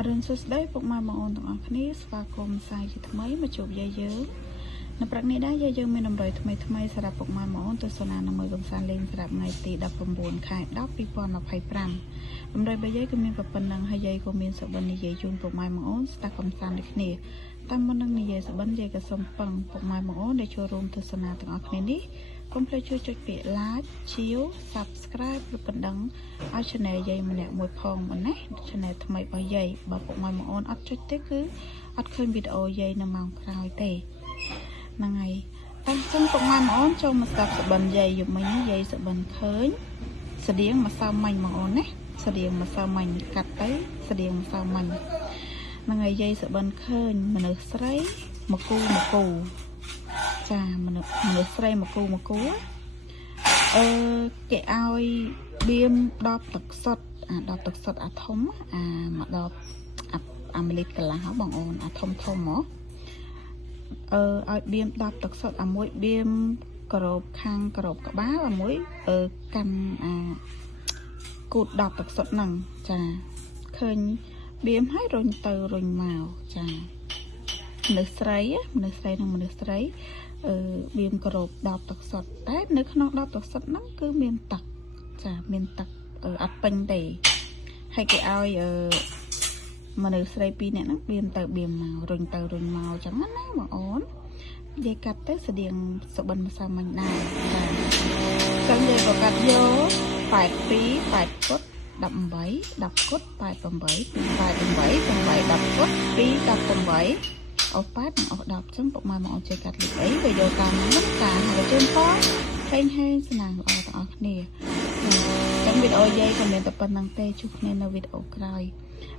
អរុនសួស្តីពុកម៉ែបងប្អូនទាំងអស់គ្នាស្វាគមន៍សាយជាថ្មីមកជួបយាយយើងនៅព្រឹកនេះដែរយាយយើងមានតម្រុយថ្មីសម្រាប់ពុកម៉ែបងប្អូនទស្សនានៅមួយកំសាន្តលេងសម្រាប់ថ្ងៃទី19 ខែ 10 2025តម្រុយរបស់យាយគឺមានប៉ុណ្ណឹងហើយយាយក៏មានសុបិននិយាយជូនពុកម៉ែបងប្អូនស្ដាប់កំសាន្តដូចគ្នាតាមមុននឹងនិយាយសុបិនយាយក៏សូមពឹងពុកម៉ែបងប្អូនដែលចូលរួមទស្សនាទាំងអស់គ្នានេះកុំភ្លេចជួយចុចពាក្យ like share subscribe ឬកណ្ដឹងឲ្យ channel យាយម្នាក់មួយផងបងណា channel ថ្មីរបស់យាយបើពុកម៉ែបងប្អូនអត់ចុចទេគឺអត់ឃើញវីដេអូយាយនៅម៉ោងក្រោយទេហ្នឹងហើយតែចឹងពុកម៉ែបងប្អូនចូលមកស្ដាប់សុបិនយាយយប់មិញនេះយាយសុបិនឃើញស្តៀងម្សៅមាញ់បងប្អូនណាស្តៀងម្សៅមាញ់កាត់ទៅស្តៀងម្សៅមាញ់ហ្នឹងហើយយាយសុបិនឃើញមនុស្សស្រីមកគូចាមនុស្សស្រីមកគូគេឲ្យបៀម10ទឹកសុទ្ធ10ទឹកសុទ្ធអាធំមក10អា1លីត្រកន្លះបងអូនអាធំហ៎ឲ្យបៀម10ទឹកសុទ្ធអាមួយបៀមក្របខាងក្របក្បាលអាមួយកាន់គូត10ទឹកសុទ្ធហ្នឹងចាឃើញបៀមឲ្យរុញទៅរុញមកចាមនុស្សស្រីនិងមនុស្សស្រីបៀមក្រប10ទឹកសុទ្ធតែនៅក្នុង10ទឹកសុទ្ធហ្នឹងគឺមានទឹកចាមានទឹកអត់ពេញទេហើយគេឲ្យមនុស្សស្រី2នាក់ហ្នឹងបៀមទៅបៀមមករុញទៅរុញមកអញ្ចឹងណាបងអូននិយាយកាត់ទៅស្តៀងសុបិនម្សៅមាញ់ដែរចាចឹងនិយាយក៏កាត់យក82 8គុត18 10គុត88 288 10គុត218អស់8និងអស់10ចឹងពុកម៉ែមកអត់ចេះកាត់លេខអីក៏យកតាមនោះតាមហើយជូនផងហេងស្នាងល្អទាំងអស់គ្នាចឹងវីដេអូយាយក៏មានតែប៉ុណ្្នឹងទេជួបគ្នានៅវីដេអូក្រោយ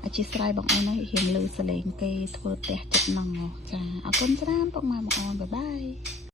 អធិស្ឋានបងអូនហើយរៀងលឺសលេងគេធ្វើផ្ទះចិត្តហ្នឹងចាអរគុណច្រើនពុកម៉ែបងអូនបាយបាយ